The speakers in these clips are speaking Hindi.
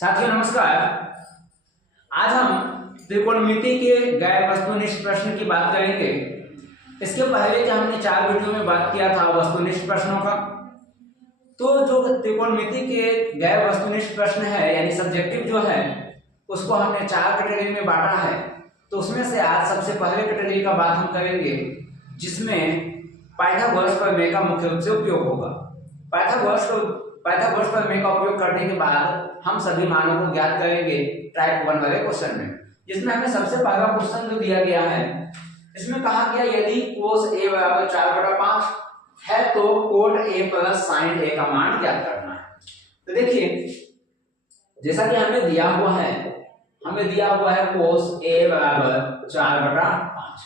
साथियों नमस्कार। आज हम त्रिकोणमिति के गैर वस्तुनिष्ठ प्रश्न की बात करेंगे। इसके पहले जो हमने 4 वीडियो में बात किया था वस्तुनिष्ठ प्रश्नों का, तो जो त्रिकोणमिति के गैर वस्तुनिष्ठ प्रश्न है यानी सब्जेक्टिव जो है उसको हमने 4 कैटेगरी में बांटा है। तो उसमें से आज सबसे पहले कैटेगरी का बात हम करेंगे जिसमें पाइथागोरस प्रमेय का मुख्य रूप से उपयोग होगा। पाइथागोरस प्रमेय का उपयोग करने के बाद हम सभी मानों को ज्ञात करेंगे टाइप 1 वाले क्वेश्चन में, जिसमें हमें सबसे पहला क्वेश्चन जो दिया गया है इसमें कहा गया यदि cos a बराबर 4/5 है तो cot a plus sin a का मान ज्ञात करना है। तो देखिए जैसा कि हमें दिया हुआ है cos a बराबर 4/5,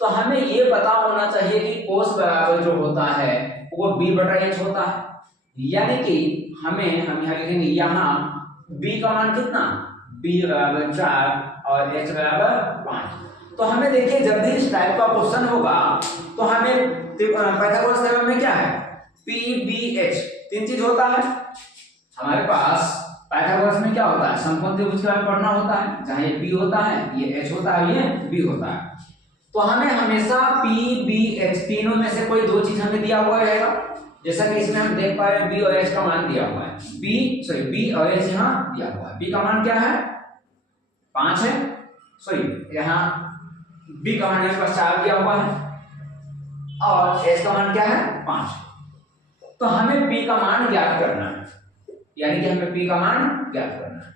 तो हमें ये पता होना चाहिए कि cos बराबर जो होता है वो b/h होता है, यानी कि हम यहाँ लिखेंगे यहाँ b का मान कितना, b बराबर 4 और h बराबर 5। तो हमें देखिए जब भी इस टाइप का क्वेश्चन होगा तो हमें पाइथागोरस थ्योरम में क्या है p b h 3 चीज होता है। हमारे पास पाइथागोरस में क्या होता है, समकोण त्रिभुज के बारे में पढ़ना होता है, जहाँ ये p होता है, ये h होता है, ये b होता है। तो हमें हमेशा p b h तीनों में से कोई दो चीज हमें दिया हुआ रहेगा। जैसा कि इसमें हम देख पा रहे हैं b और h का मान दिया हुआ है, b और h यहाँ दिया हुआ है। b का मान क्या है 5 है, यहाँ b का मान मेरे पास 4 दिया हुआ है और h का मान क्या है 5। तो हमें p का मान ज्ञात करना है, यानी कि हमें p का मान ज्ञात करना है।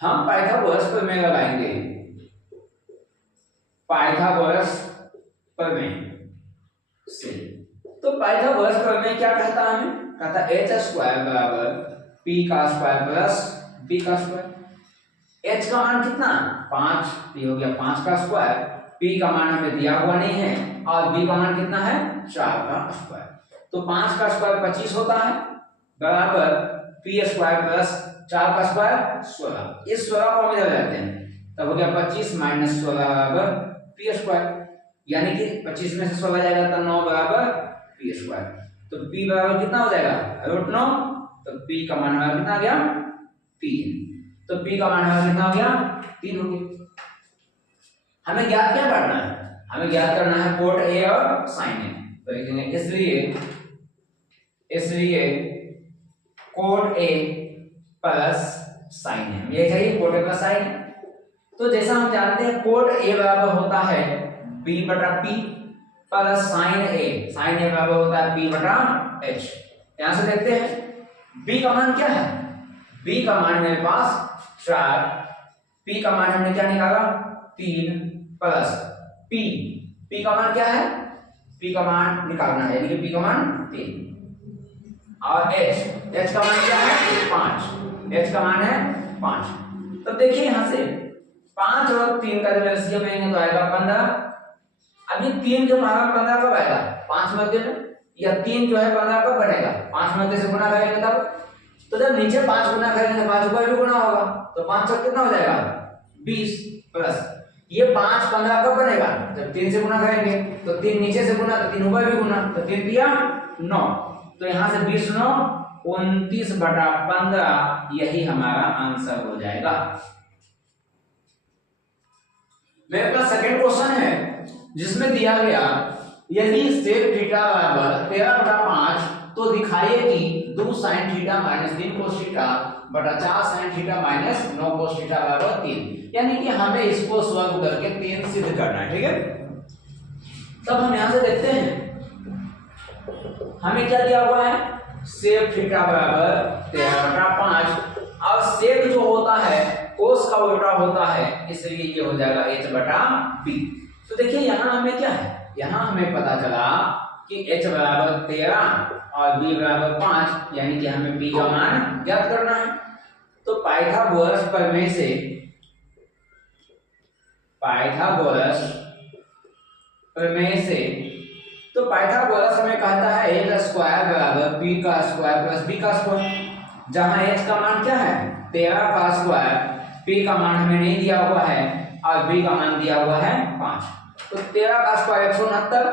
हम पाइथागोरस प्रमेय लगाएंगे, पाइथागोरस प्रमेय से। तो पाइथागोरस प्रमेय क्या कहता है, हमें कहता है h² बराबर p का स्क्वायर प्लस b का स्क्वायर। h का मान कितना 5, ये हो गया 5 का स्क्वायर, p का मान हमें दिया हुआ नहीं है और b का मान कितना है 4 का स्क्वायर। तो 5 का स्क्वायर 25 होता है बराबर p² प्लस 4 का स्क्वायर 16। इस 16 को हम इधर लेते हैं, तब हो गया 25 माइनस 16 बराबर p², यानी कि 25 में से 16 जाएगा तो 9 बराबर p²। तो p बराबर कितना हो जाएगा √9, तो p का मान हमारा कितना आ गया 3। तो p का मान हमारा कितना हो गया 3 हो गया। हमें ज्ञात क्या करना है, हमें ज्ञात करना है cot a और sin a। तो लिखेंगे इसलिए cot a plus sin a, ये चाहिए cot a plus sin a। तो जैसा हम जानते हैं cot a बराबर होता है b/p प्लस sin a बराबर होता है p/h। यहां से देखते हैं b का मान क्या है, b का मान मेरे पास 4, p का मान हमने क्या निकाला 3 प्लस p का मान क्या है, p का मान निकालना है, यानी कि p का मान 3 और h का मान क्या है 5, h का मान है 5। तो देखिए यहां से 5 और 3 का जब एलसीएम लेंगे तो आएगा 15। अभी 3 जो हमारा 15 कब आएगा 5 मध्य में, या 3 जो है 15 कब बनेगा 5 मध्य से गुना करेंगे तब। तो जब नीचे 5 गुना करेंगे 5 ऊपर भी गुना होगा, तो 5 से कितना हो जाएगा 20 प्लस ये 5 15 कब बनेगा जब 3 से गुना करेंगे, तो 3 नीचे से गुना तो 3 ऊपर भी गुना, तो 3 दिया 9। तो यहाँ से 20 9 29/15, यही हमारा आंसर हो जाएगा। मेरे पास सेकंड क्वेश्चन है जिसमें दिया गया यदि sec थीटा बराबर 13/5 तो दिखाइए कि 2 sin theta minus 3 cos theta बटा 4 sin theta minus 9 cos theta बराबर 3, यानी कि हमें इसको सॉल्व करके 3 सिद्ध करना है। ठीक है, तब हम यहां से देखते हैं हमें क्या दिया हुआ है sec थीटा बराबर 13/5 और sec जो होता है cos का उल्टा होता है, इसलिए ये हो जाएगा h/b। तो देखिए यहाँ हमें क्या है, यहाँ हमें पता चला कि h बराबर 13 और b बराबर 5, यानी कि हमें b का मान ज्ञात करना है। तो पाइथागोरस प्रमेय से तो पाइथागोरस हमें कहता है h² बराबर p का स्क्वायर प्लस b का स्क्वायर, जहां h का मान क्या है 13 का स्क्वायर, p का मान हमें नहीं दिया हुआ है और b का मान दिया हुआ है 5। तो 13 का स्क्वायर 169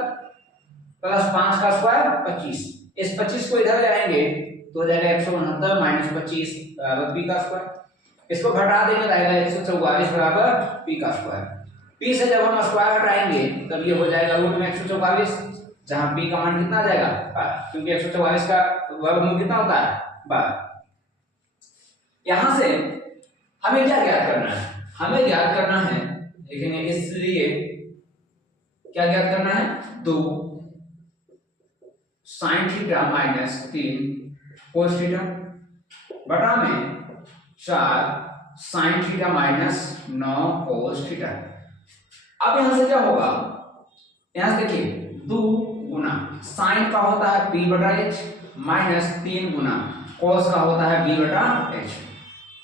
प्लस 5 का स्क्वायर 25। इस 25 को इधर ले आएंगे तो हो जाएगा 169 माइनस 25 बराबर पी का स्क्वायर। इसको घटा देंगे तो आएगा 144 बराबर पी का स्क्वायर। पी से जब हम स्क्वायर हटाएंगे तब ये हो जाएगा रूट में 144, जहां पी का मान कितना आ जाएगा 12, क्योंकि 144 का वर्गमूल कितना होता है 12। यहां से हमें क्या ज्ञात करना है, हमें ज्ञात करना है, लेकिन इसलिए क्या ज्ञात करना है 2 sin theta minus 3 cos theta बटा में 4 sin theta minus 9 cos theta. अब यहां से क्या होगा, यहां से देखिए 2 गुना sin का होता है p बटा h माइनस 3 गुना cos का होता है b बटा h,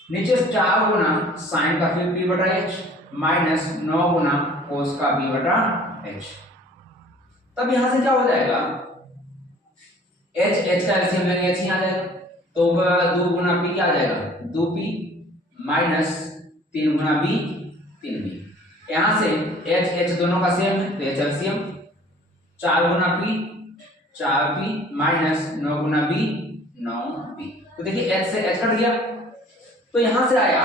नीचे 4 गुना sin का फिर p बटा h माइनस 9 गुना cos का b बटा h। तब यहां से क्या हो जाएगा, h का एलसीएम लेंगे h ही आ जाएगा, तो 2 गुना p क्या आ जाएगा 2p माइनस 3 गुना b 3b। यहां से h दोनों का सेम है तो h एलसीएम 4 गुना p 4p माइनस 9 गुना b 9b। तो देखिए h से h कट गया, तो यहां से आया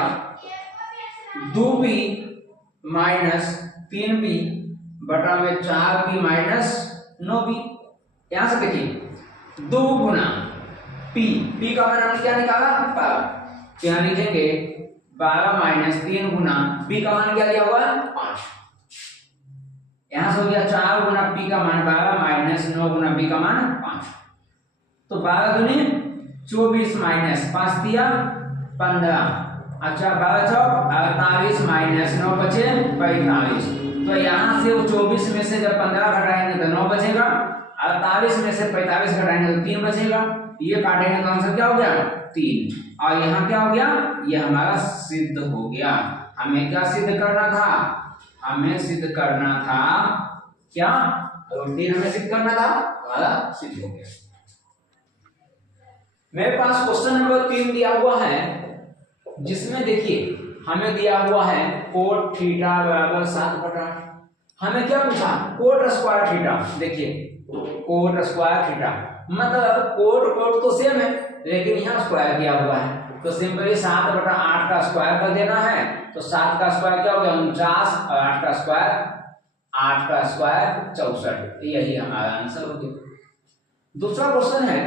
2p माइनस 3p बटा में 4p माइनस 9p। यहां से देखिए 2 गुना p का मान हमने क्या निकाला 12, यहां लिखेंगे 12 माइनस 3 गुना p का मान क्या दिया हुआ है 5। यहां से हो गया 4 गुना p का मान 12 माइनस 9 गुना b का मान 5, तो 12 दूनी 24 माइनस 5 दिया 15, अच्छा 12 चौक 48 माइनस 9 बचे 45। तो यहाँ से वो 24 में से जब 15 घटाएंगे तो 9 बचेगा, 48 में से 45 घटाएंगे तो 3 बचेगा, ये काटेंगे तो आंसर क्या हो गया 3। और यहाँ क्या हो गया, ये हमारा सिद्ध हो गया। हमें क्या सिद्ध करना था, हमें सिद्ध करना था क्या, रूटीन हमें सिद्ध करना था, हमारा सिद्ध हो गया। मेरे पास क्वेश्चन नंबर 3 दिया हुआ है, जिसमें देखिए हमें दिया हुआ है कोट थीटा बराबर 7/8। हमें क्या पूछा कोट स्क्वायर थीटा। देखिए कोट स्क्वायर थीटा मतलब कोट तो सेम है, लेकिन यहाँ स्क्वायर किया हुआ है, तो सिंपली 7/8 का स्क्वायर कर देना है। तो 7 का स्क्वायर क्या हो गया 49 और 8 का स्क्वायर 64। यही हमारा आंसर हो गया। दूसरा क्वेश्चन है,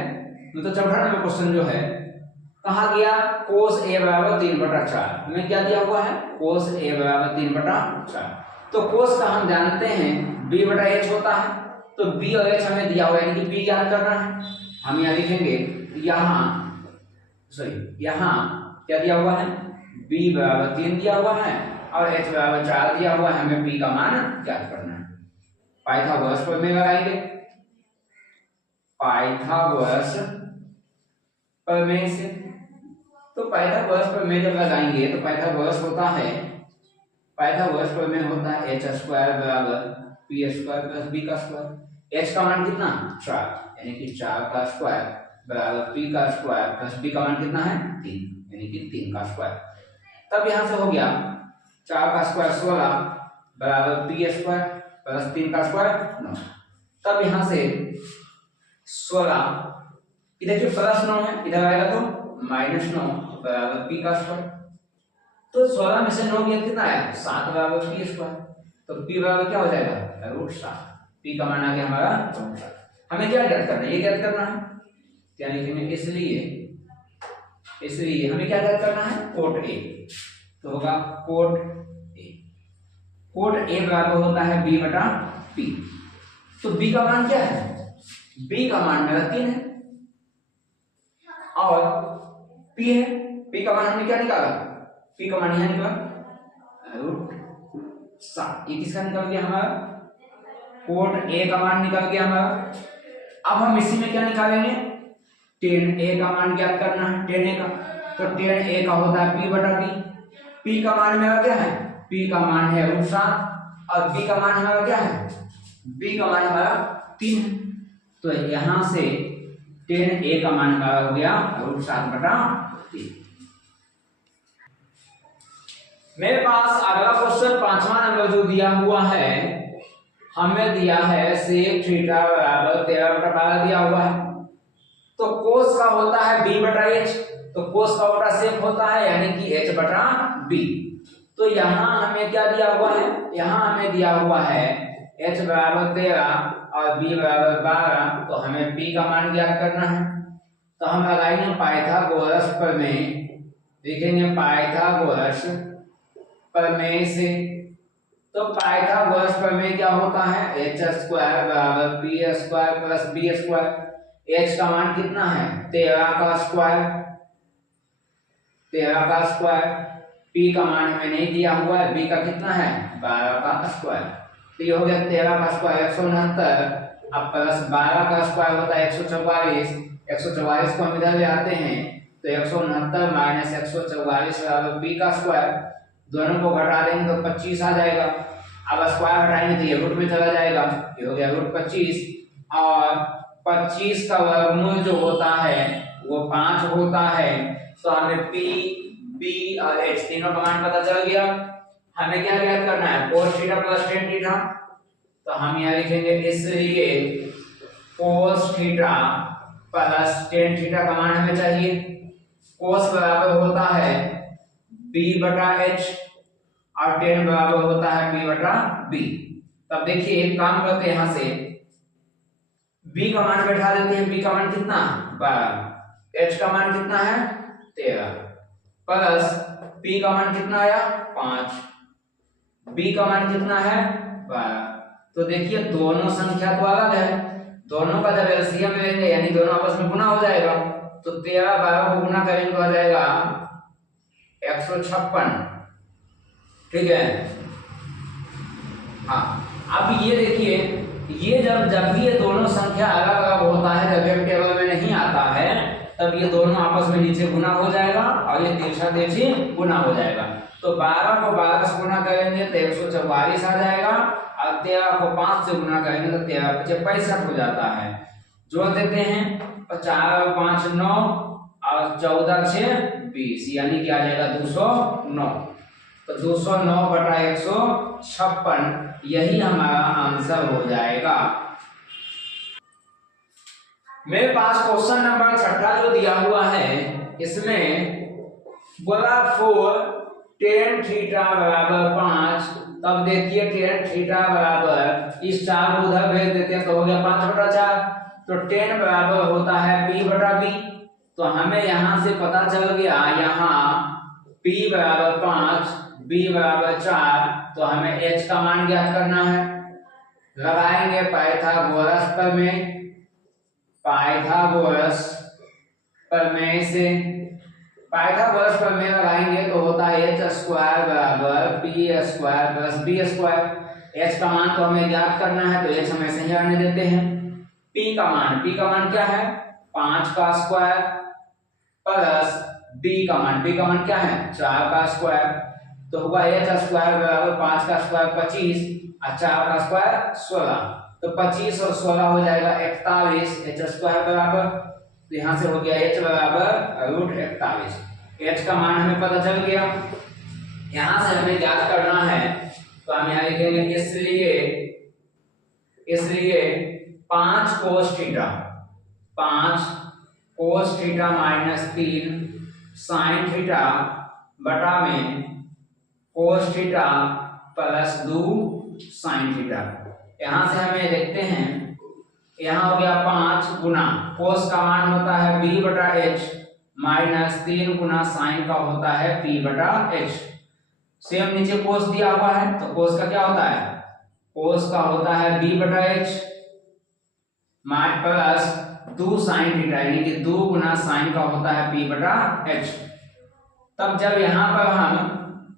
तो चौथा नंबर क्वेश्चन जो है, कहा गया cos a बराबर 3/4। हमें क्या दिया हुआ है cos a बराबर 3/4। तो cos का हम जानते हैं b बटा h होता है, तो b और h हमें दिया हुआ है, यानी कि b ज्ञात करना है। हम यहाँ लिखेंगे यहाँ क्या दिया हुआ है b बराबर 3 दिया हुआ है और h बराबर 4 दिया हुआ है, हमें b का मान ज्ञात करना है। पाइथागोरस प्रमेय लगाएंगे, पाइथागोरस प्रमेय से। तो पाइथागोरस प्रमेय जब लगाएंगे तो पाइथागोरस प्रमेय होता है h स्क्वायर बराबर p स्क्वायर प्लस b का स्क्वायर। h का मान कितना 4, यानी कि 4 का स्क्वायर बराबर p का स्क्वायर प्लस b का मान कितना है 3, यानी कि 3 का स्क्वायर। तब यहां से हो गया 4 का स्क्वायर 16 बराबर p स्क्वायर प्लस 3 का स्क्वायर 9। तब यहां से 16 इधर जो प्लस 9 है इधर आएगा तो -9 बराबर p का स्क्वायर। तो 16 में से 9 गया कितना आया 7 बराबर p स्क्वायर। तो p बराबर क्या हो जाएगा √7। p का मान आ गया हमारा √7। हमें क्या ज्ञात करना है, ये ज्ञात करना है, यानी कि इसलिए हमें क्या ज्ञात करना है कोट a। तो होगा कोट a बराबर होता है b बटा p। तो b का मान क्या है, b का मान मेरा 3 है और p है, p का मान हमने क्या निकाला, p का मान यहां निकाला √7। ये किसका निकल गया हमारा कोट a का मान निकल गया हमारा। अब हम इसी में क्या निकालेंगे tan a का मान ज्ञात करना है, tan a का। तो tan a का होता है p बटा b। p का मान मेरा क्या है, p का मान है √7 और b का मान हमारा क्या है, b का मान हमारा 3 है। तो यहां से tan a का मान हमारा हो गया √7/3। मेरे पास अगला क्वेश्चन 5वां नंबर जो दिया हुआ है, हमें दिया है sec थीटा बराबर 13/12 दिया हुआ है। तो कोस का होता है b बटा h, तो कोस का उल्टा सेक होता है यानी कि h बटा b। तो यहाँ हमें क्या दिया हुआ है, यहाँ हमें दिया हुआ है h बराबर 13 और b बराबर 12, तो हमें p का मान ज्ञात करना है। तो हम लगाएंगे पाइथागोरस प्रमेय, देखेंगे पाइथागोरस प्रमेय से। तो पाइथागोरस प्रमेय क्या होता है, h स्क्वायर बराबर p square plus b square. h का मान कितना है 13 का स्क्वायर, 13 का स्क्वायर। p का मान हमें नहीं दिया हुआ है, b का कितना है 12 का स्क्वायर। तो ये हो गया 13 का स्क्वायर 169, अब प्लस 12 का स्क्वायर होता है 144। 144 को हम इधर ले आते हैं तो 169 माइनस 144 बराबर b का स्क्वायर। दोनों को घटा देंगे तो 25 आ जाएगा। अब स्क्वायर हटाएंगे तो ये रूट में चला जाएगा, ये हो गया रूट 25। और 25 का वर्गमूल जो होता है वो 5 होता है। तो हमें p, b और h तीनों का मान पता चल गया। हमें क्या ज्ञात करना है cos theta plus tan theta. तो हम यहाँ लिखेंगे इसलिए cos theta plus tan theta का मान हमें चाहिए। cos बराबर होता है b बटा h और tan बराबर होता है b बटा b। तब देखिए एक काम करते हैं, यहाँ से b का मान बैठा देते हैं। b का मान कितना 12, h का मान कितना है 13, प्लस p का मान कितना आया 5, b का मान कितना है 12। तो देखिए दोनों संख्या तो अलग है, दोनों का जब एलसीएम लेंगे यानी दोनों आपस में गुना हो जाएगा। तो 13 12 को गुना करेंगे तो आ जाएगा 156, ठीक है। हाँ, अब ये देखिए, ये जब भी ये दोनों संख्या अलग अलग होता है, जब एक टेबल में नहीं आता है, तब ये दोनों आपस में नीचे गुना हो जाएगा और ये तिरछा तिरछी गुना हो जाएगा। तो 12 को 12 से गुना करेंगे तो 144 आ जाएगा और 13 को 5 से गुना करेंगे तो 13 × 5 65 हो जाता है। जोड़ देते हैं, 4 और 5 9 और 14 6 20, यानी कि आ जाएगा 209। तो 209 बटा 156 यही हमारा आंसर हो जाएगा। मेरे पास क्वेश्चन नंबर 6 जो दिया हुआ है, इसमें बोला 4 tan थीटा बराबर 5। तब देखिए tan थीटा बराबर, इस 4 को उधर भेज देते हैं तो हो गया 5 बटा 4। तो tan बराबर होता है p बटा b। तो हमें यहां से पता चल गया, यहाँ p बराबर 5 b बराबर 4, तो हमें h का मान ज्ञात करना है। लगाएंगे पाइथागोरस प्रमेय, पाइथागोरस प्रमेय से पाइथागोरस प्रमेय लगाएंगे तो होता है h स्क्वायर बराबर p square plus b square. h का मान तो हमें ज्ञात करना है तो h हम ऐसे ही आने देते हैं। p का मान क्या है 5 का स्क्वायर प्लस b का मान क्या है 4 का स्क्वायर। तो होगा h स्क्वायर बराबर 5 का स्क्वायर 25 और 4 का स्क्वायर 16। तो 25 और 16 हो जाएगा 41 h स्क्वायर बराबर। तो यहाँ से हो गया h बराबर √41। h का मान हमें पता चल गया। यहाँ से हमें ज्ञात करना है तो हम यहाँ लिखेंगे इसलिए 5 cos theta minus 3 sin theta बटा में cos theta plus 2 sin theta. यहाँ से हमें देखते हैं, यहाँ हो गया 5 गुना cos का मान होता है b बटा h माइनस 3 गुना sin का होता है p बटा h। सेम नीचे cos दिया हुआ है तो cos का क्या होता है, cos का होता है b बटा h प्लस 2 sin थीटा यानी कि 2 गुना sin का होता है p बटा h। तब जब यहाँ पर हम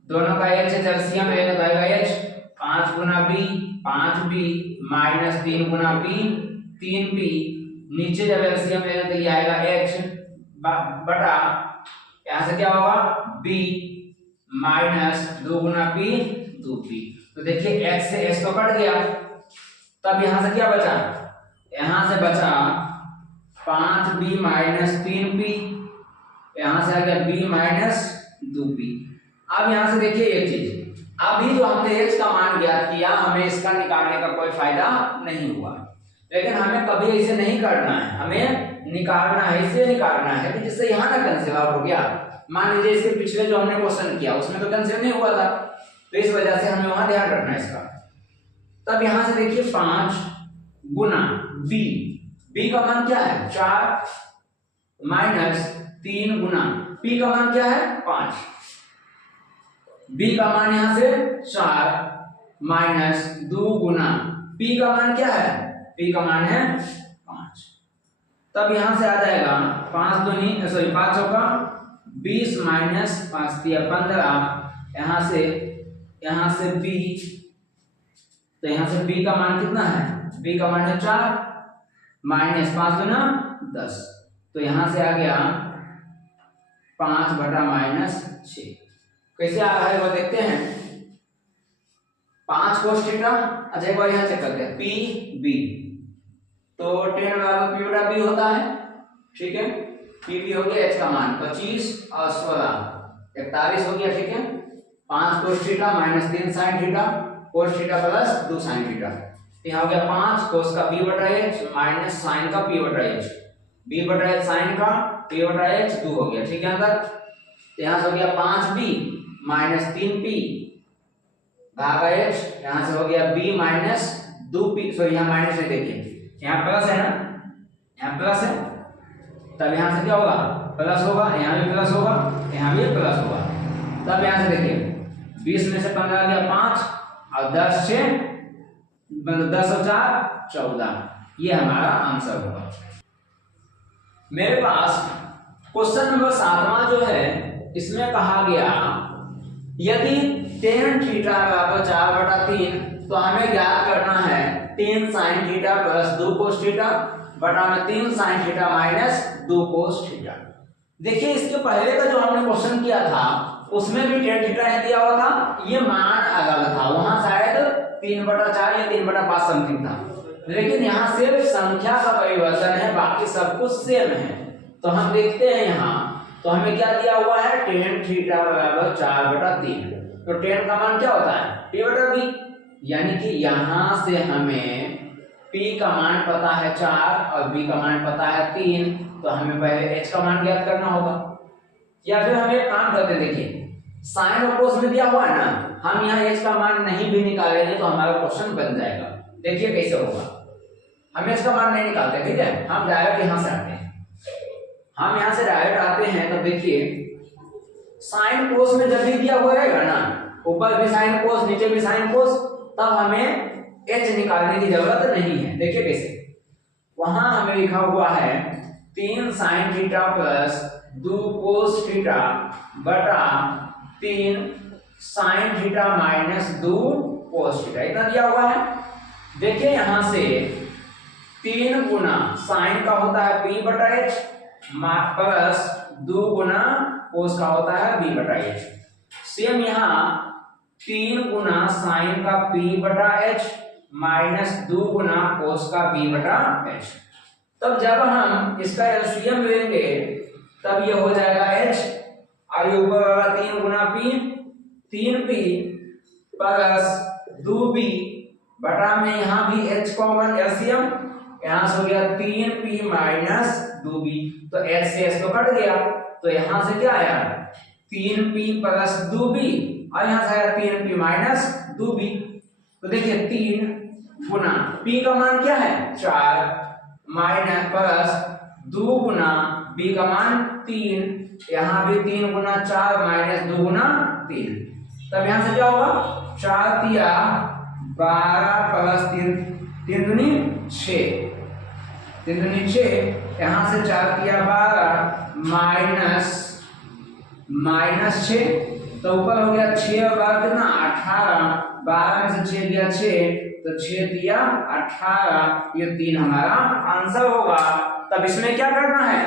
दोनों का h एलसीएम लेंगे तो आएगा h 5 गुना b 5b माइनस 3 गुना p 3p। नीचे जब एलसीएम लेंगे तो ये आएगा h बटा, यहाँ से क्या होगा b माइनस 2 गुना p 2p। तो देखिए h से h तो कट गया, तब यहाँ से क्या बचा, यहाँ से बचा 5b माइनस 3p, यहाँ से आ गया b माइनस 2p। अब यहाँ से देखिए एक चीज, अभी जो हमने h का मान ज्ञात किया, हमें इसका निकालने का कोई फायदा नहीं हुआ। लेकिन हमें कभी ऐसे नहीं करना है, हमें निकालना है, इसलिए निकालना है कि जिससे यहाँ ना कैंसिल आउट हो गया। मान लीजिए इसके पिछले जो हमने क्वेश्चन किया उसमें तो कैंसिल नहीं हुआ था, तो इस वजह से हमें वहां ध्यान रखना है इसका। तब यहां से देखिए 5 गुना b, b का मान क्या है 4 माइनस 3 गुना p का मान क्या है 5, b का मान यहां से 4 माइनस 2 गुना p का मान क्या है, p का मान है 5। तब यहां से आ जाएगा 5 चौका 20 माइनस 5 दिया 15, यहां से b, तो यहां से b का मान कितना है, b का मान है 4 माइनस 5 गुना 10, तो यहां से आ गया 5 बटा माइनस 6। कैसे आ रहा है वो देखते हैं। 5 cos थीटा, अच्छा एक बार यहां चेक करते हैं, p b, तो tan बराबर p बटा b होता है, ठीक है। p b हो गया h का मान 25 और 16 41 हो गया, ठीक है। 5 cos theta minus 3 sin theta cos theta plus 2 sin theta, यहाँ हो गया 5 cos का b बटा h माइनस sin का p बटा h, b बटा h sin का p बटा h 2 हो गया, ठीक है। यहाँ तक यहाँ से हो गया 5b माइनस 3p भागा h, यहाँ से हो गया b माइनस 2p, सॉरी यहाँ माइनस नहीं, देखिए यहाँ प्लस है ना, यहाँ प्लस है, तब यहाँ से क्या होगा प्लस होगा, यहाँ भी प्लस होगा, यहाँ भी प्लस होगा। तब यहाँ से देखिए 20 में से 15 गया 5 और 10 से 10 और 4 14, ये हमारा आंसर होगा। मेरे पास क्वेश्चन नंबर 7वां जो है, इसमें कहा गया यदि tan थीटा बराबर 4/3, तो हमें ज्ञात करना है 3 sin theta plus 2 cos theta बटा में 3 sin theta minus 2 cos theta. देखिए इसके पहले का जो हमने क्वेश्चन किया था उसमें भी tan थीटा ही दिया हुआ था, ये मान अलग था, वहां शायद 3/4 या 3/5 समथिंग था, लेकिन यहाँ सिर्फ संख्या का परिवर्तन है, बाकी सब कुछ सेम है। तो हम देखते हैं यहाँ, तो हमें क्या दिया हुआ है tan थीटा बराबर 4/3, तो tan का मान क्या होता है p बटा b, यानी कि यहाँ से हमें p का मान पता है 4 और b का मान पता है 3, तो हमें पहले h का मान ज्ञात करना होगा। या फिर हम एक काम करते, देखिए साइन और कोस में दिया हुआ है ना, हम यहाँ h का मान नहीं भी निकालेंगे तो हमारा क्वेश्चन बन जाएगा। देखिए कैसे होगा, हम h का मान नहीं निकालते, ठीक है, हम डायरेक्ट यहाँ से आते हैं, हम यहाँ से डायरेक्ट आते हैं। तो देखिए साइन कोस में जब भी दिया हुआ रहेगा ना, ऊपर भी साइन कोस नीचे भी साइन कोस, तब हमें h निकालने की जरूरत नहीं है। देखिए कैसे, वहां हमें लिखा हुआ है 3 sin theta plus 2 cos theta बटा 3 sin theta minus 2 cos theta, इतना दिया हुआ है। देखिए यहां से 3 गुना साइन का होता है p बटा h प्लस 2 गुना cos का होता है b बटा h, सेम यहाँ 3 गुना साइन का p बटा h माइनस 2 गुना cos का b बटा h। तब जब हम इसका एलसीएम लेंगे तब ये हो जाएगा h, और ये ऊपर वाला 3 गुना p, 3p प्लस 2b बटा में यहाँ भी h कॉमन, एलसीएम यहाँ से हो गया 3p माइनस 2b, तो h से h तो कट गया, तो यहाँ से क्या आया 3p प्लस 2b और यहाँ से आया 3p माइनस 2b। तो देखिए 3 गुना p का मान क्या है 4 माइनस प्लस 2 गुना b का मान 3, यहाँ भी 3 गुना 4 माइनस 2 गुना 3, तब यहाँ से क्या होगा 4 तिया 12 प्लस 3 दूनी 6, 3 दूनी 6, यहाँ से 4 तिया 12 माइनस 6, तो ऊपर हो गया 6 और 12 कितना 18, 12 में से 6 दिया 6, तो 6 दिया 18, ये 3 हमारा आंसर होगा। तब इसमें क्या करना है,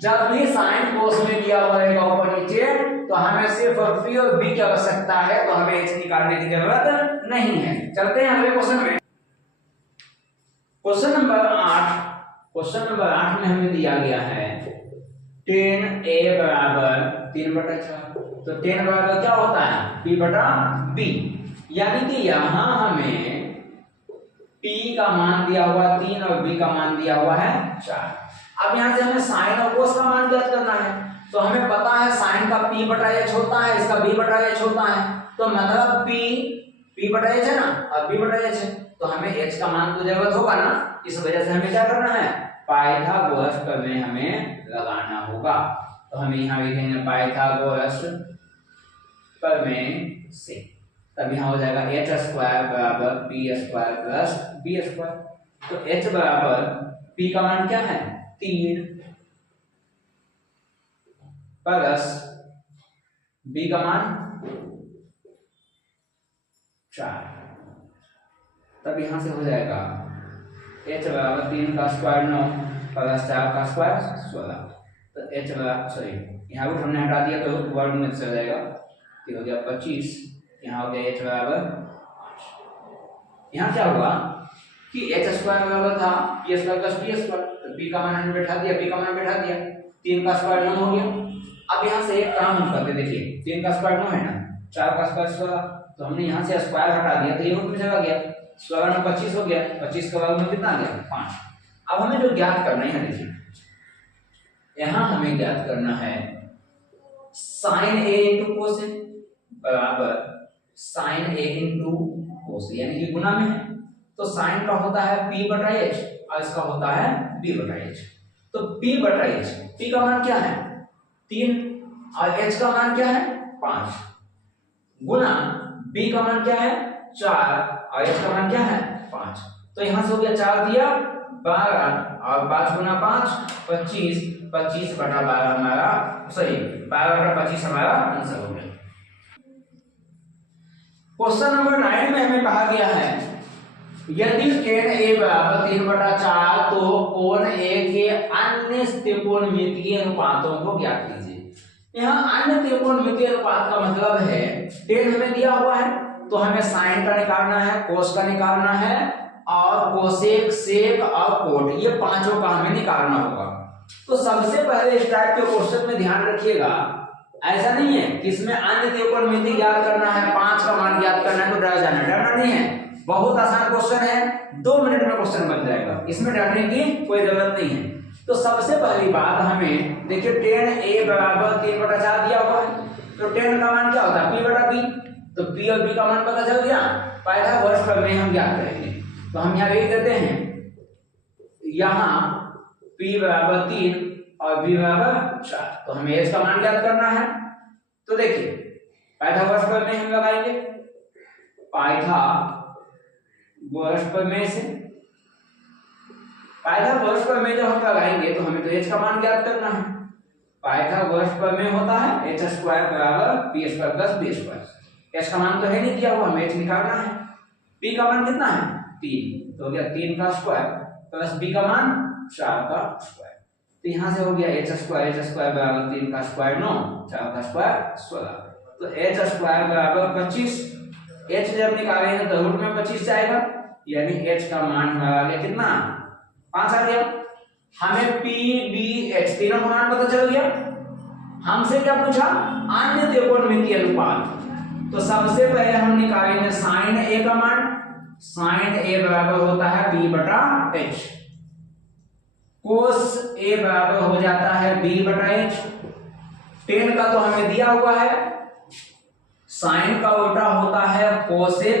जब भी साइन कोस में दिया हुआ रहेगा ऊपर नीचे, तो हमें सिर्फ p और b की आवश्यकता है, तो हमें h निकालने की जरूरत नहीं है। चलते हैं अगले क्वेश्चन में। क्वेश्चन नंबर 8 में हमें दिया गया है tan a बराबर 3/4, तो tan बराबर क्या होता है p बटा b, यानी कि यहाँ हमें P का मान दिया हुआ 3 और B का मान दिया हुआ है 4। अब यहाँ से हमें साइन और कोस का मान ज्ञात करना है। तो हमें पता है साइन का P बटा H होता है, इसका B बटा H होता है, तो मतलब P बटा H है ना और B बटा H है, तो हमें H का मान तो जरूरत होगा ना। इस वजह से हमें क्या करना है, पाइथागोरस प्रमेय हमें लगाना होगा। तो हमें यहाँ लिखेंगे पाइथागोरस प्रमेय से, तब यहाँ हो जाएगा एच स्क्वायर बराबर P square plus B square. तो h बराबर p का मान क्या है 3 प्लस b का मान 4, तब यहाँ से हो जाएगा h बराबर 3 का स्क्वायर 9 प्लस 4 का स्क्वायर 16। तो h बराबर सॉरी यहाँ रूट हमने हटा दिया तो वर्ग में चला जाएगा, हो गया 25, यहाँ हो गया h बराबर 5। यहाँ क्या हुआ कि h स्क्वायर बराबर था p square plus b square, तो p का मान हमने बैठा दिया, b का मान बैठा दिया, 3 का स्क्वायर 9 हो गया। अब यहाँ से एक काम हम करते, देखिए 3 का स्क्वायर 9 है ना, 4 का स्क्वायर 16, तो हमने यहाँ से स्क्वायर हटा दिया तो ये रूट में चला गया, 16 में 25 हो गया, 25 का वर्ग में कितना आ गया 5। अब हमें जो ज्ञात करना है, देखिए यहाँ हमें ज्ञात करना है sine a into cos a बराबर साइन a इंटू कोस, यानी कि गुना में है, तो साइन का होता है p बटा h और इसका होता है b बटा h। तो p बटा h, p का मान क्या है 3 और h का मान क्या है 5, गुना b का मान क्या है 4 और h का मान क्या है 5। तो यहां से हो गया 4 दिया 12 और 5 गुना 5 25, 25 बटा 12 हमारा, सॉरी 12 बटा 25 हमारा आंसर हो गया। क्वेश्चन नंबर 9 में हमें कहा गया है यदि tan a बराबर 3/4 तो कोण a के अन्य त्रिकोणमितीय अनुपातों को ज्ञात कीजिए। यहाँ अन्य त्रिकोणमितीय अनुपात का मतलब है tan हमें दिया हुआ है तो हमें sin का निकालना है, cos का निकालना है और कोसेक, सेक और कोट, ये पांचों का हमें निकालना होगा। तो सबसे पहले इस टाइप के क्वेश्चन में ध्यान रखिएगा, ऐसा नहीं है कि इसमें अन्य त्रिकोणमिति ज्ञात करना है, 5 का मान ज्ञात करना है तो डर जाना, डरना नहीं है, बहुत आसान क्वेश्चन है, 2 मिनट में क्वेश्चन बन जाएगा, इसमें डरने की कोई जरूरत नहीं है। तो सबसे पहली बात हमें देखिए tan a बराबर 3/4 दिया हुआ है, तो tan का मान क्या होता है p बटा b, तो p और b का मान पता चल गया, पाइथागोरस प्रमेय हम ज्ञात करेंगे। तो हम यहाँ लिख देते हैं, यहाँ p बराबर 3 और b बराबर 4, तो हमें h का मान ज्ञात करना है। तो देखिए पाइथागोरस प्रमेय हम लगाएंगे, पाइथागोरस प्रमेय से, पाइथागोरस प्रमेय जब हम लगाएंगे तो हमें तो h का मान ज्ञात करना है। पाइथागोरस प्रमेय होता है h स्क्वायर बराबर p square plus b square. h का मान तो है नहीं दिया हुआ, हमें h निकालना है। p का मान कितना है 3, तो हो गया 3 का स्क्वायर प्लस b का मान 4 का स्क्वायर। तो यहाँ से हो गया h स्क्वायर बराबर 3 का स्क्वायर 9, 4 का स्क्वायर 16, तो h स्क्वायर बराबर 25। h जब निकालेंगे तो रूट में 25 जाएगा, यानी h का मान हमारा आ गया कितना 5 आ गया। हमें p b h तीनों का मान पता चल गया। हमसे क्या पूछा, अन्य त्रिकोणमितीय अनुपात, तो सबसे पहले हम निकालेंगे साइन a का मान, साइन a बराबर होता है b बटा h, कोस a बराबर हो जाता है b बटा h, tan का तो हमें दिया हुआ है, साइन का उल्टा होता है कोसेक,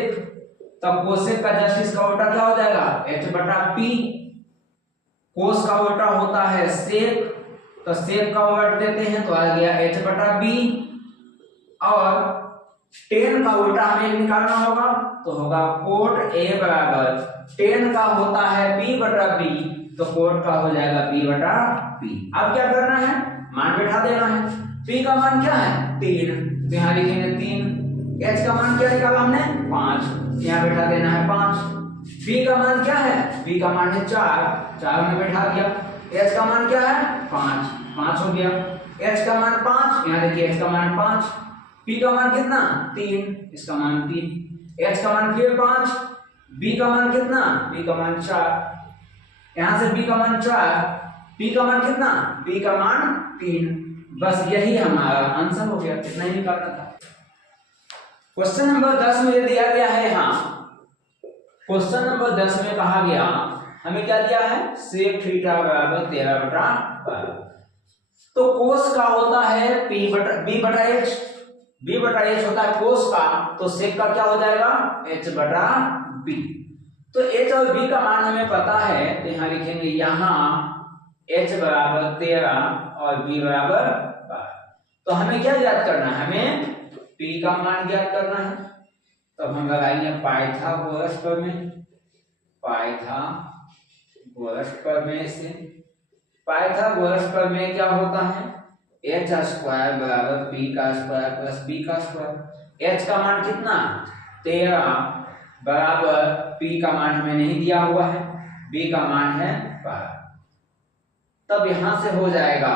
तब कोसेक का जस्ट इसका उल्टा क्या हो जाएगा h बटा p, कोस का उल्टा होता है सेक, तो सेक का उल्टा देते हैं तो आ गया h बटा b, और tan का उल्टा हमें निकालना होगा तो होगा कोट a बराबर, tan का होता है p बटा b, तो कोट का हो जाएगा b बटा p। अब क्या करना है, मान बैठा देना है। p का मान क्या है 3, तो यहाँ लिखेंगे 3, h का मान क्या निकाला हमने 5, यहाँ बैठा देना है 5, b का मान क्या है, b का मान है 4 में बैठा दिया, h का मान क्या है 5 हो गया, h का मान 5, यहाँ देखिए h का मान 5, p का मान कितना 3, इसका मान 3, h का मान फिर 5, b का मान कितना, b का मान 4, यहाँ से b का मान 4, p का मान कितना, p का मान 3, बस यही हमारा आंसर हो गया, कितना ही निकालना था। क्वेश्चन नंबर 10 मुझे दिया गया है, यहाँ क्वेश्चन नंबर 10 में कहा गया हमें क्या दिया है sec थीटा बराबर 13/12। तो कोस का होता है b बटा h, b बटा h होता है कोस का, तो sec का क्या हो जाएगा h बटा b। तो h और b का मान हमें पता है, तो यहाँ लिखेंगे यहाँ h बराबर 13 और b बराबर 12। तो हमें क्या ज्ञात करना है, हमें p का मान ज्ञात करना है। तो हम लगाएंगे पाइथागोरस प्रमेय, पाइथागोरस प्रमेय से। पाइथागोरस प्रमेय क्या होता है, h स्क्वायर बराबर p का स्क्वायर प्लस b का स्क्वायर। h का मान कितना 13 बराबर p का मान हमें नहीं दिया हुआ है, b का मान है 12। तब यहां से हो जाएगा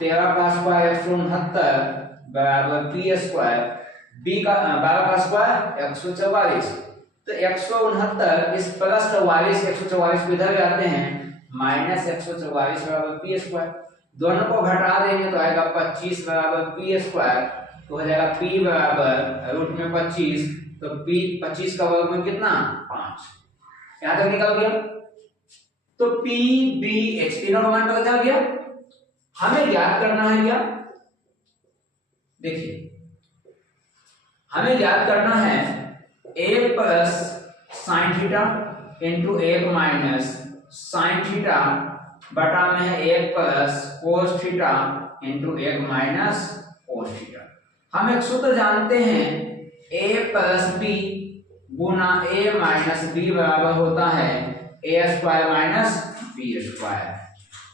13 का स्क्वायर 169 बराबर p स्क्वायर, b का 12 का स्क्वायर 144। तो 169 इस प्लस 44 144 को इधर ले आते हैं, माइनस 144 बराबर p स्क्वायर। दोनों को घटा देंगे तो आएगा 25 बराबर p स्क्वायर। तो हो जाएगा p बराबर रूट में 25, तो p 25 का वर्ग में कितना 5, यहां तक निकल गया। तो p b h तीनों का मान पता चल गया। हमें ज्ञात करना है क्या, देखिए हमें ज्ञात करना है a plus sine theta into 1 minus sine theta बटा में है 1 plus cos theta into 1 minus cos theta. हम एक सूत्र जानते हैं a plus b Guna a minus b बराबर होता है a square minus b square.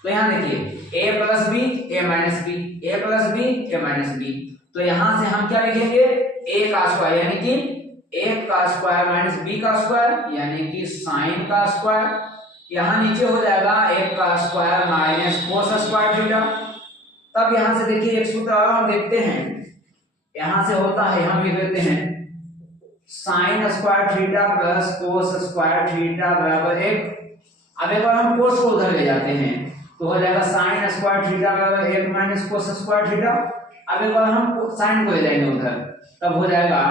तो यहाँ देखिए a plus b a minus b, a plus b a minus b। तो यहां से हम क्या लिखेंगे a का स्क्वायर यानी कि 1 का स्क्वायर माइनस b का स्क्वायर यानी कि साइन का स्क्वायर। यहां नीचे हो जाएगा 1 का square minus cos square theta. तब यहां से देखिए एक सूत्र और हम देखते हैं, यहां से होता है हम लिख देते हैं sine square theta plus cos square theta बराबर 1। अब एक बार हम कोस को उधर ले जाते हैं तो हो जाएगा साइन स्क्वायर थीटा बराबर 1 माइनस कोस स्क्वायर थीटा। अब एक बार हम साइन को ले जाएंगे उधर, तब हो जाएगा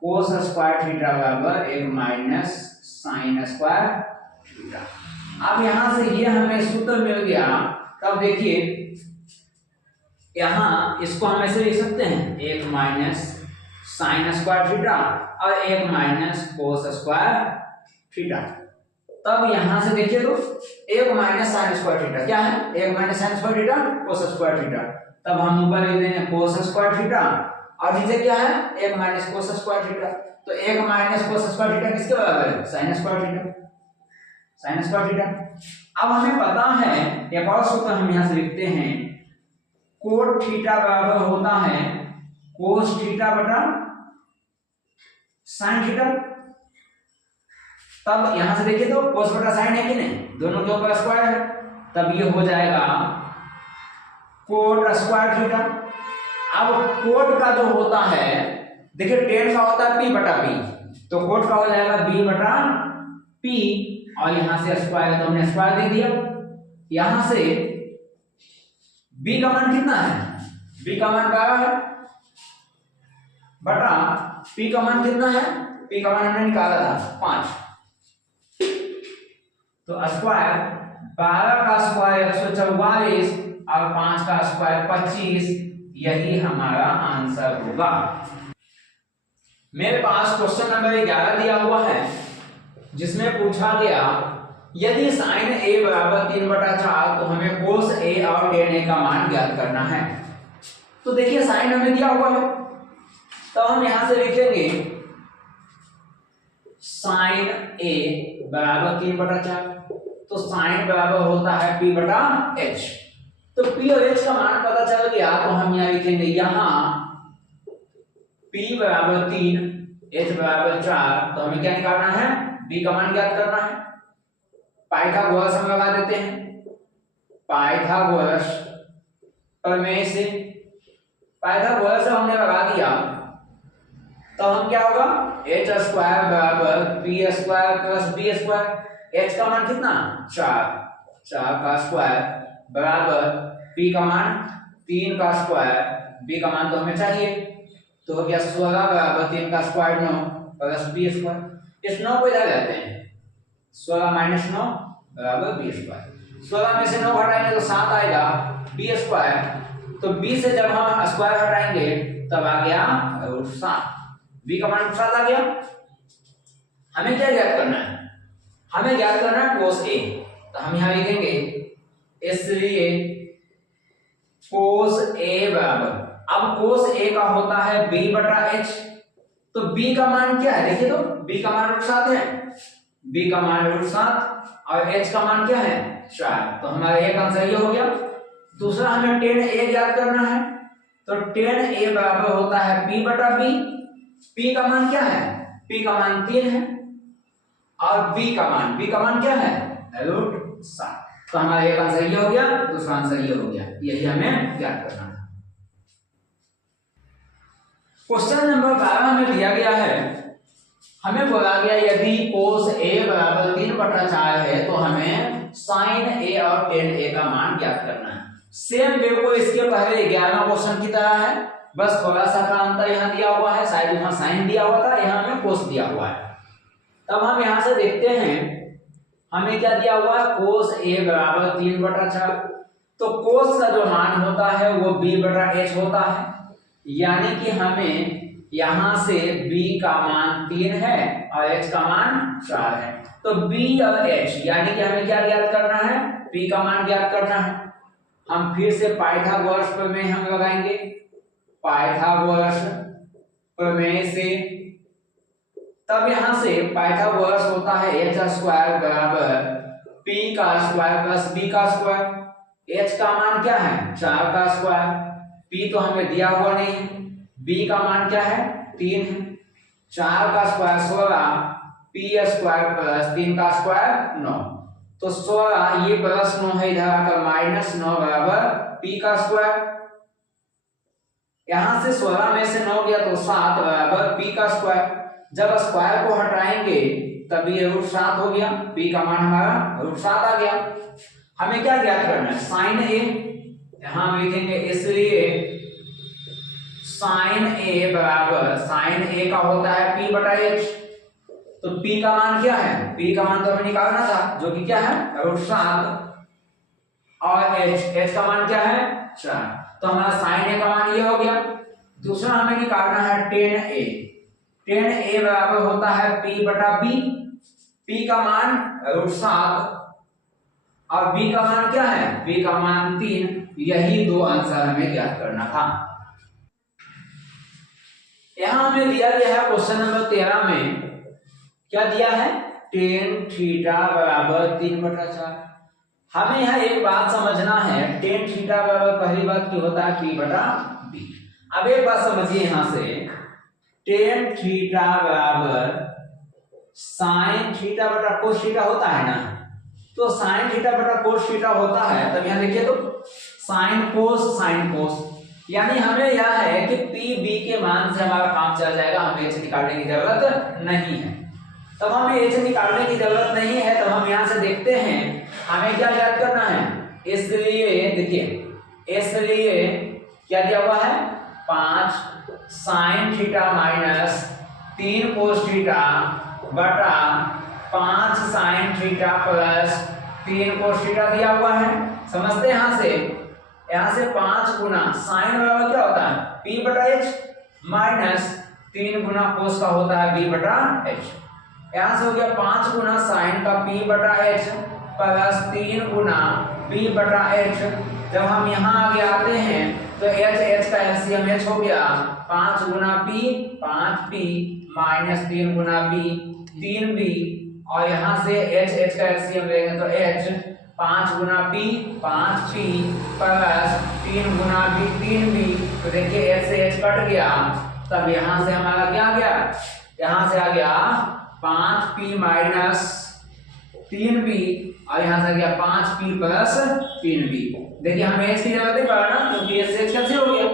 कोस स्क्वायर थीटा बराबर 1 माइनस साइन स्क्वायर थीटा। अब यहां से ये हमें सूत्र मिल गया। तब देखिए यहां इसको हम ऐसे लिख सकते हैं 1 माइनस साइन स्क्वायर थीटा और 1 माइनस कोस स्क्वायर थीटा। तब यहां से देखिए तो 1 माइनस साइन स्क्वायर थीटा क्या है, 1 minus sine square theta cos square theta. तब हम ऊपर लिख देंगे कोस स्क्वायर थीटा और नीचे क्या है 1 माइनस कोस स्क्वायर थीटा। तो 1 माइनस कोस स्क्वायर थीटा किसके बराबर है, sine square theta, sine square theta. अब हमें पता है एक और सूत्र हम यहां से लिखते हैं कोट थीटा बराबर होता है कोस थीटा बटा साइन थीटा। तब यहां से देखिए तो कोस बटा साइन है कि नहीं, दोनों के ऊपर स्क्वायर है। तब ये हो जाएगा कोट स्क्वायर थीटा। अब कोट का जो होता है देखिए टेन का होता है p बटा p, तो कोट का हो जाएगा b बटा p और यहां से स्क्वायर है तो हमने स्क्वायर दे दिया। यहां से b का मान कितना है, b का मान 12 है बटा p का मान कितना है, p का मान हमने निकाला था 5। तो स्क्वायर 12 का स्क्वायर 144 और 5 का स्क्वायर 25, यही हमारा आंसर होगा। मेरे पास क्वेश्चन नंबर 11 दिया हुआ है जिसमें पूछा गया यदि साइन a बराबर 3/4 तो हमें कोस a और tan a का मान ज्ञात करना है। तो देखिए साइन हमें दिया हुआ है तो हम यहां से लिखेंगे साइन a बराबर 3/4, तो साइन बराबर होता है p बटा h। तो p और h का मान पता चल गया तो हम यहाँ लिखेंगे यहाँ p बराबर 3 h बराबर 4। तो हमें क्या निकालना है, b का मान ज्ञात करना है। पाइथागोरस हम लगा देते हैं, पाइथागोरस प्रमेय से पाइथागोरस हमने लगा दिया तो हम क्या होगा h स्क्वायर बराबर p square plus b square. h का मान कितना 4 का स्क्वायर बराबर p का मान 3 का स्क्वायर, b का मान तो हमें चाहिए तो हो गया 16 बराबर 3 का स्क्वायर 9 प्लस b स्क्वायर। इस 9 को इधर लेते हैं, 16 माइनस 9 बराबर b स्क्वायर। 16 में से 9 हटाएंगे तो 7 आएगा b स्क्वायर। तो b से जब हम स्क्वायर हटाएंगे तब आ गया √7, b का मान √7 आ गया। हमें क्या ज्ञात करना है? हमें ज्ञात करना है cos a। तो हम यहां लिखेंगे इसलिए cos a बराबर, अब cos a का होता है b बटा h। तो b का मान क्या है? देखिए तो b का मान √7 है, b का मान √7 और h का मान क्या है? 4। तो हमारा एक आंसर ये हो गया। दूसरा हमें tan a ज्ञात करना है। तो tan a बराबर होता है p बटा b। p का मान क्या है? p का मान 3 है और b का मान क्या है? √7। तो हमारा एक आंसर ये हो गया, दूसरा आंसर ये हो गया। यही हमें ज्ञात करना है। क्वेश्चन नंबर 12 में दिया गया है, हमें बोला गया यदि cos a बराबर 3/4 है तो हमें sin a और tan a का मान ज्ञात करना है। सेम बिल्कुल इसके पहले 11वां क्वेश्चन की तरह है, बस थोड़ा सा का अंतर यहाँ दिया हुआ है, शायद वहां sin दिया हुआ था, यहाँ हमें cos दिया हुआ है। तब हम यहाँ से देखते हैं हमें क्या दिया हुआ है, cos a बराबर 3/4। तो cos का जो मान होता है वो b बटा h होता है, यानी कि हमें यहां से b का मान 3 है और h का मान 4 है। तो b और h यानी कि हमें क्या ज्ञात करना है? p का मान ज्ञात करना है। हम फिर से पाइथागोरस प्रमेय हम लगाएंगे। पाइथागोरस प्रमेय से तब यहां से पाइथागोरस होता है h स्क्वायर बराबर p का स्क्वायर प्लस b का स्क्वायर। h का मान क्या है? 4 का स्क्वायर। p तो हमें दिया हुआ नहीं है। b का मान क्या है? 3 है। 4 का स्क्वायर 16, p स्क्वायर प्लस 3 का स्क्वायर 9। तो 16 ये प्लस 9 है, इधर आकर -9 बराबर p का स्क्वायर। यहां से 16 में से 9 गया तो 7 बराबर p का स्क्वायर। जब स्क्वायर को हटाएंगे तब ये √7 हो गया, p का मान हमारा √7 आ गया। हमें क्या ज्ञात करना है? sin a। यहां हम लिखेंगे इसलिए sin a बराबर, sin a का होता है p बटा h। तो p का मान क्या है? p का मान तो हमें निकालना था, जो कि क्या है? √7 और h का मान क्या है? 4। तो हमारा sin a का मान ये हो गया। दूसरा हमें निकालना है tan a। tan a बराबर होता है p बटा b। p का मान √7 और b का मान क्या है? b का मान 3। यही दो आंसर हमें ज्ञात करना था। यहां हमें दिया गया है क्वेश्चन नंबर 13 में क्या दिया है? tan थीटा बराबर 3/4। हमें यहाँ एक बात समझना है, tan थीटा बराबर पहली बात की होता है p बटा b। अब एक बात समझिए यहां से, tan थीटा बराबर sin थीटा बटा cos थीटा होता है ना। तो sin थीटा बटा cos थीटा होता है, तब यहां देखिए तो sin cos, यानी हमें यह है कि p b के मान से हमारा काम चल जाएगा, हमें h निकालने की जरूरत नहीं है। तब हमें h निकालने की जरूरत नहीं है, तब हम यहां से देखते हैं हमें क्या याद करना है। इसलिए देखिए, इसलिए क्या दिया हुआ है? 5 sin theta minus 3 cos theta बटा 5 sin theta plus 3 cos theta दिया हुआ है। समझते हैं यहां से 5 गुना sin बराबर क्या होता है? p बटा h माइनस 3 गुना cos का होता है b बटा h। यहां से हो गया 5 गुना sin का p बटा h प्लस 3 गुना b बटा h। जब हम यहां आगे आते हैं तो h का एलसीएम h हो गया 5 गुना p 5p माइनस 3 गुना b 3b, और यहां से h का एलसीएम लेंगे तो h 5 गुना p 5p प्लस 3 गुना b 3b। तो देखिए h से h कट गया, तब यहां से हमारा क्या आ गया? यहां से आ गया 5p माइनस 3b और यहां से आ गया 5p प्लस 3b। देखिए हमें h की जरूरत नहीं पड़ा ना, क्योंकि h से h कैंसिल हो गया।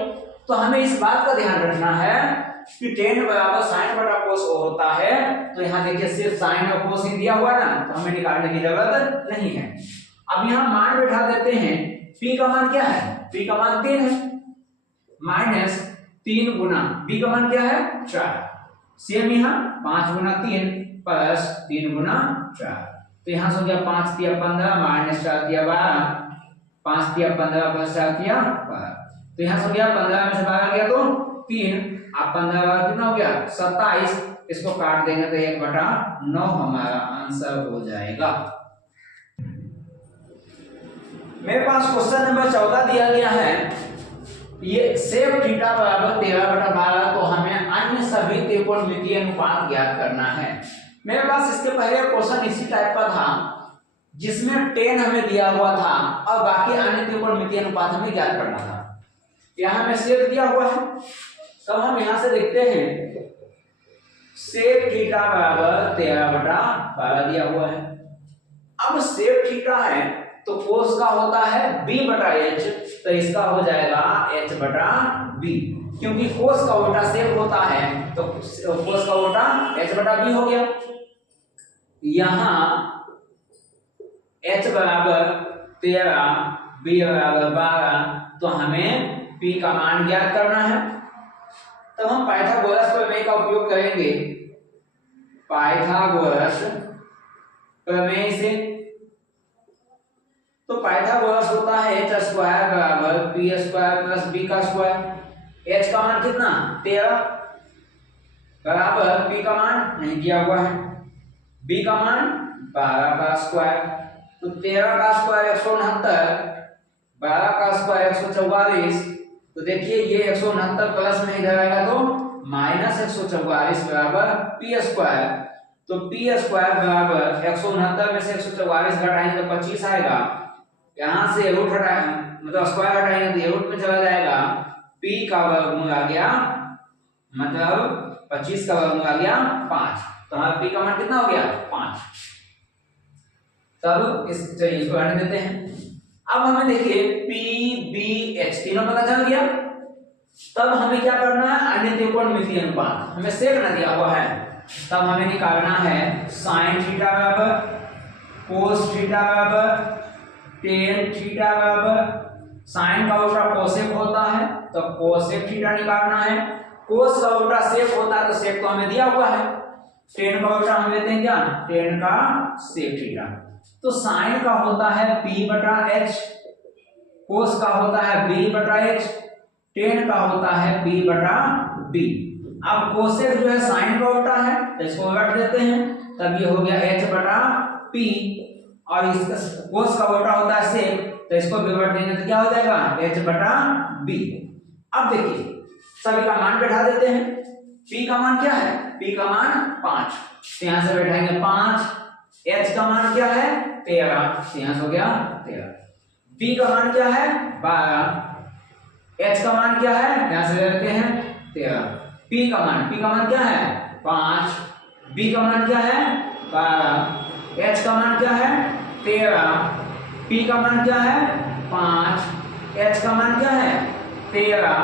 तो हमें इस बात का ध्यान रखना है कि tan बराबर sin बटा cos होता है। तो यहाँ देखिए सिर्फ sin और cos ही दिया हुआ ना, तो हमें निकालने की जरूरत नहीं है। अब यहाँ मान बैठा देते हैं, p का मान क्या है? p का मान 3 है माइनस 3 गुना b का मान क्या है? 4। सेम यहाँ 5 गुना 3 प्लस 3 गुना 4। तो यहाँ से हो गया 5 तिया 15 माइनस 4 तिया 12, 5 तिया 15 प्लस 4 तिया 12। तो यहाँ से हो गया 15 में से 12 गया तो 3, अब 15 बार कितना हो गया 27। इसको काट देंगे तो 1/9 हमारा आंसर हो जाएगा। मेरे पास क्वेश्चन नंबर 14 दिया गया है, ये सेक थीटा बराबर 13/12, तो हमें अन्य सभी त्रिकोणमितीय अनुपात ज्ञात करना है। मेरे पास इसके पहले क्वेश्चन इसी टाइप का था जिसमें 10 हमें दिया हुआ था और बाकी अन्य त्रिकोणमितीय अनुपात हमें ज्ञात करना था। यहाँ में सेक दिया हुआ है, तब हम यहाँ से देखते हैं सेक थीटा बराबर 13/12 दिया हुआ है। अब सेक थीटा है तो कोस का होता है b/h, तो इसका हो जाएगा h/b, क्योंकि कोस का उल्टा सेक होता है तो कोस का उल्टा h/b हो गया। यहाँ h बराबर 13, b बराबर 12, तो हमें p का मान ज्ञात करना है। तब हम पाइथागोरस प्रमेय का उपयोग करेंगे। पाइथागोरस प्रमेय से तो पाइथागोरस होता है h² बराबर p² प्लस b का स्क्वायर। h का मान कितना 13 बराबर p का मान नहीं दिया हुआ है, b का मान 12 का स्क्वायर। तो 13 का स्क्वायर 169, 12 का स्क्वायर 144। तो देखिए ये 169 प्लस में इधर आएगा तो माइनस 144 बराबर p²। तो p² बराबर 169 में से 144 घटाएंगे तो 25 आएगा। यहाँ से रूट हटाएंगे मतलब स्क्वायर हटाएंगे तो ये रूट में चला जाएगा। p का वर्गमूल आ गया मतलब 25 का वर्गमूल आ गया 5। तो हमारा p का मान कितना हो गया 5। तब इसको हटाने देते हैं। अब हमें देखिए p b h तीनों पता चल गया। तब हमें क्या करना है अन्य त्रिकोणमितीय अनुपात, हमें सेक न दिया हुआ है। तब हमें निकालना है sin थीटा बराबर cos थीटा बराबर tan थीटा बराबर, sin का उल्टा कोसेक होता है तो कोसेक थीटा निकालना है। cos का उल्टा सेक होता है तो सेक तो हमें दिया हुआ है। tan का उल्टा हम लेते हैं क्या tan का सेक थीटा। तो sin का होता है p/h, cos का होता है b/h, tan का होता है p/b। अब कोसेक जो है sin का उल्टा है तो इसको उलट देते हैं, तब ये हो गया h/p, और इसका cos का उल्टा होता है sec, तो इसको विवर्त देंगे तो क्या हो जाएगा h/b। अब देखिए सभी का मान बैठा देते हैं। p का मान क्या है, p का मान 5, तो यहां से बैठाएंगे 5। h का मान क्या है 13, तो यहां से हो गया 13। b का मान क्या है 12, h का मान क्या है यहां से लेते हैं 13। p का मान क्या है 5, b का मान क्या है 12, h का मान क्या है 13, p का मान क्या है 5, h का मान क्या है 13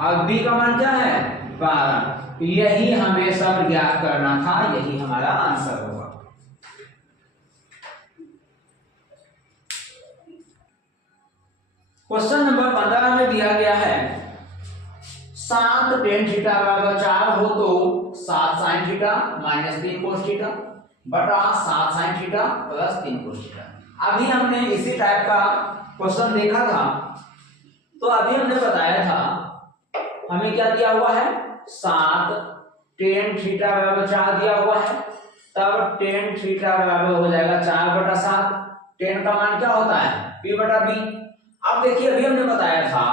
और b का मान क्या है 12। यही हमें सब ज्ञात करना था, यही हमारा आंसर होगा। क्वेश्चन नंबर 15 में दिया गया है 7 tan थीटा बराबर 4 हो तो 7 sin theta minus 3 cos theta बटा 7 sin theta plus 3 cos theta. अभी हमने इसी टाइप का क्वेश्चन देखा था, तो अभी हमने बताया था हमें क्या दिया हुआ है 7 tan थीटा बराबर 4 दिया हुआ है। तब tan थीटा बराबर हो जाएगा 4/7। tan का मान क्या होता है p/b। अब देखिए अभी हमने बताया था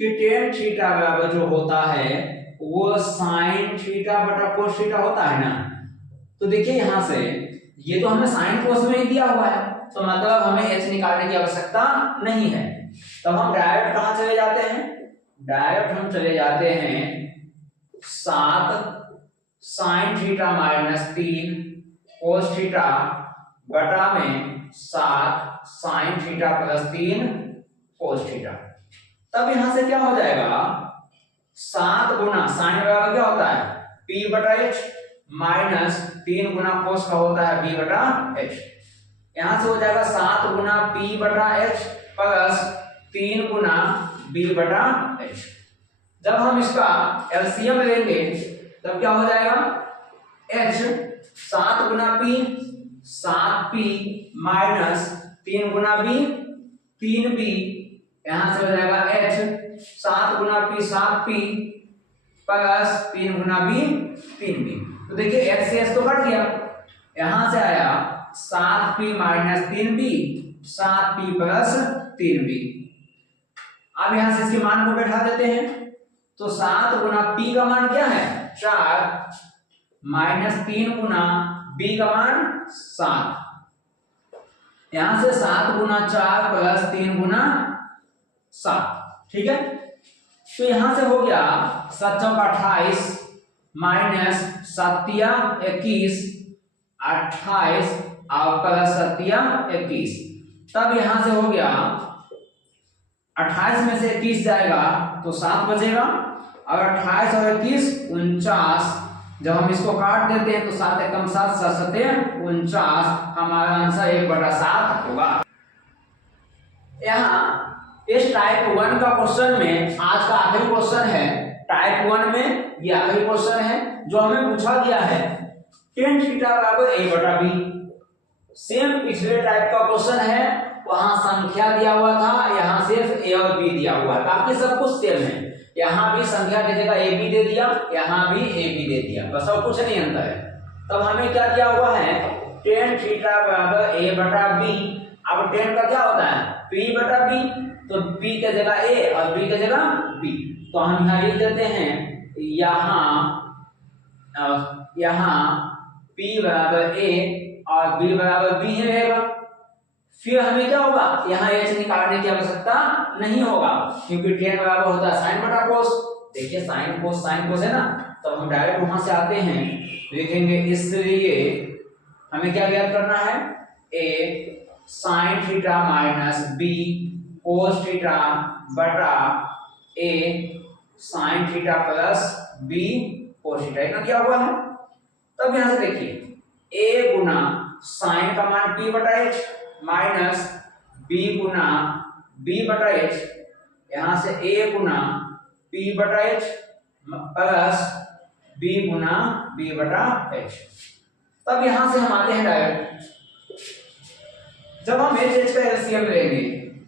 कि tan थीटा बराबर जो होता है वो sin थीटा बटा cos थीटा होता है ना। तो देखिए यहां से ये तो हमें sin cos में ही दिया हुआ है, तो मतलब हमें h निकालने की आवश्यकता नहीं है। तब हम डायरेक्ट कहां चले जाते हैं, डायरेक्ट हम चले जाते हैं 7 sin theta minus 3 cos theta बटा में 7 sin theta plus 3 cos theta. तब यहां से क्या हो जाएगा 7 गुना sin बराबर क्या होता है p/h माइनस 3 गुना cos का होता है b/h। यहां से हो जाएगा 7 गुना p/h प्लस 3 गुना b/h। जब हम इसका एलसीएम लेंगे तब क्या हो जाएगा h 7 गुना पी 7p माइनस 3 गुना बी 3b, यहां से हो जाएगा h। 7 गुना p 7p प्लस 3 गुना b 3b। तो देखिए h से h तो कट गया, यहां से आया 7p minus 3b 7p plus 3b। अब यहां से इसके मान को बैठा देते हैं, तो 7 गुना p का मान क्या है 4 माइनस 3 गुना b का मान 7, यहां से 7 गुना 4 प्लस 3 गुना 7, ठीक है। तो यहां से हो गया 7 चौका 28 माइनस 7 21 28 और प्लस 7 21। तब यहां से हो गया 28 में से 21 जाएगा तो 7 बचेगा, और 28 और 21 49। जब हम इसको काट देते हैं तो 7 एकम 7 7 7 49, हमारा आंसर 1/7 होगा। यहाँ इस टाइप 1 का क्वेश्चन में आज का आखिरी क्वेश्चन है। टाइप 1 में ये आखिरी क्वेश्चन है जो हमें पूछा गया है tan थीटा बराबर a/b। सेम पिछले टाइप का क्वेश्चन है, वहां संख्या दिया हुआ था, यहाँ सिर्फ a और b दिया हुआ है, बाकी सब कुछ सेम है। यहाँ भी संख्या की जगह a b दे दिया, यहाँ भी a b दे दिया, बस और कुछ नहीं अंतर है। तब हमें क्या दिया हुआ है tan थीटा बराबर a/b। अब tan का क्या होता है p/b, तो p के जगह a और b के जगह b, तो हम यहाँ लिख देते हैं यहाँ p बराबर a और b बराबर b ही रहेगा। फिर हमें क्या होगा यहाँ h निकालने की आवश्यकता नहीं होगा, क्योंकि tan बराबर होता है sin बटा cos। देखिए sin cos है ना, तो हम डायरेक्ट वहां से आते हैं, लिखेंगे इसलिए हमें क्या ज्ञात करना है a sin theta minus b cos theta बटा a sin theta plus b cos theta, इतना क्या हुआ है। तब यहां से देखिए a गुना sin का मान p बटा h माइनस b गुना b बटा h, यहां से a गुना p बटा h प्लस b गुना b बटा h। तब यहां से हम आते हैं डायरेक्ट, जब हम h का एलसीएम लेंगे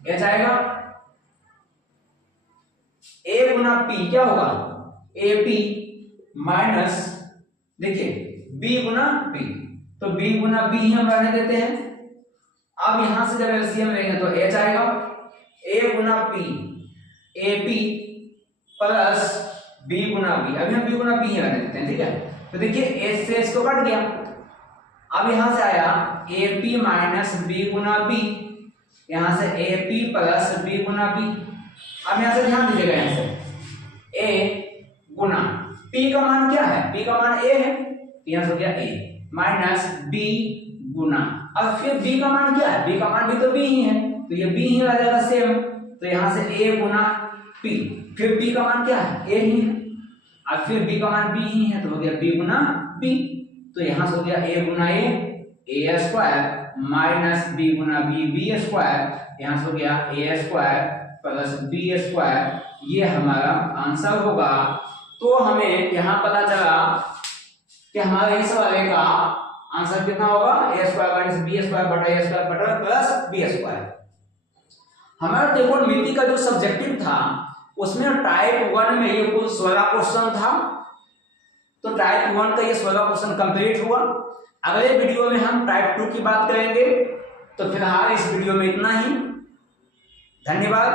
h आएगा a गुना p क्या होगा ap माइनस देखिए b गुना b, तो b गुना b ही हम रहने देते हैं। अब यहां से जब एलसीएम लेंगे तो h आएगा a Guna p ap plus b Guna b, अभी हम b गुना b ही रहने देते हैं, ठीक है। तो देखिए h से h तो कट गया, अब यहां से आया ap माइनस b गुना b, यहां से ap प्लस b गुना b। अब यहां से ध्यान दीजिएगा, यहां से a गुना p का मान क्या है p का मान a है, यहां से हो गया a माइनस b गुना, अब फिर b का मान क्या है b का मान भी तो b ही है, तो ये b ही आ जाएगा सेम। तो यहां से a गुना p, फिर b का मान क्या है a ही है, अब फिर b का मान b ही है, तो हो गया b गुना b। तो यहां से हो गया a Guna a square minus b Guna b square, यहां से हो गया a square plus b square, ये हमारा आंसर होगा। तो हमें यहां पता चला कि हमारे इस वाले का आंसर कितना होगा a square minus b square बटा a स्क्वायर बटा प्लस b स्क्वायर। हमारा त्रिकोणमिति का जो सब्जेक्टिव था उसमें टाइप 1 में ये कुल 16 क्वेश्चन था, तो टाइप 1 का ये 16 क्वेश्चन कंप्लीट हुआ। अगले वीडियो में हम टाइप 2 की बात करेंगे। तो फिलहाल इस वीडियो में इतना ही, धन्यवाद।